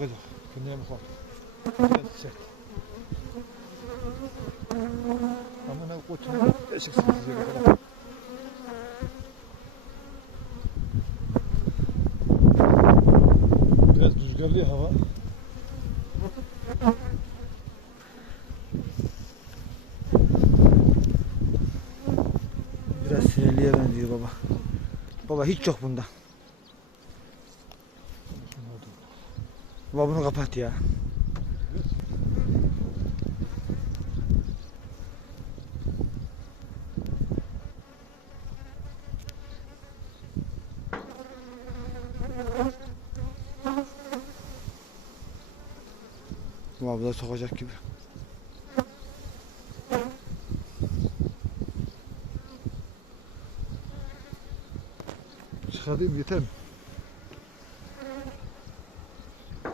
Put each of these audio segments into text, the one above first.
çıkacak. Fındığa mı kalk? Sert. Ama ne koçun eşik sıkıntı yere kadar. Biraz rüzgarlı hava. Biraz sinirliye benziyor baba. Baba hiç yok bunda. Baba bunu kapat ya. Baba da sokacak gibi. Çıkarayım yeter mi?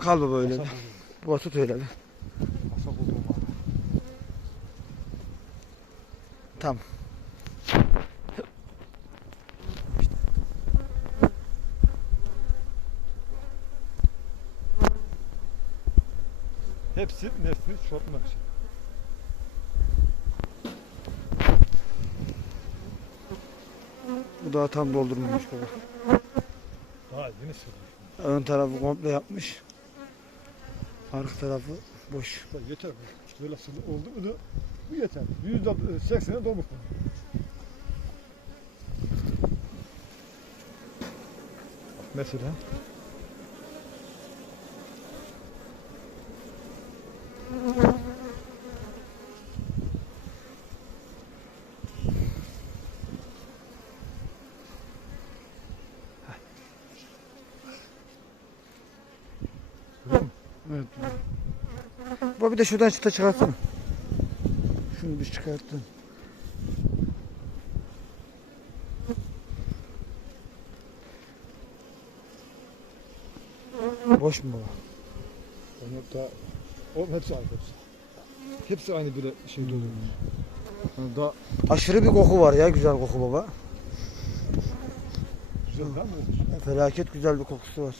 Kal baba öyle. Asak bir. Baba tut öyle bir. Tamam. Hepsi nefri çortmak için. Bu daha tam doldurmamış baba. Daha yeni söylüyorum. Ön tarafı komple yapmış. Arka tarafı boş. Bak yeter bu. Böyle sıvı oldu mu da bu yeter. Yüzde seksene dolmuş bu. Mesela Evet. Baba bir de şuradan çıta çıkartsana. Şunu bir çıkarttın. Boş mu baba? Onu da o hepsi aynı hepsi. Hepsi aynı bile şey doluyor. Yani daha Aşırı bir koku var ya güzel koku baba. güzel değil mi? Felaket güzel bir kokusu var.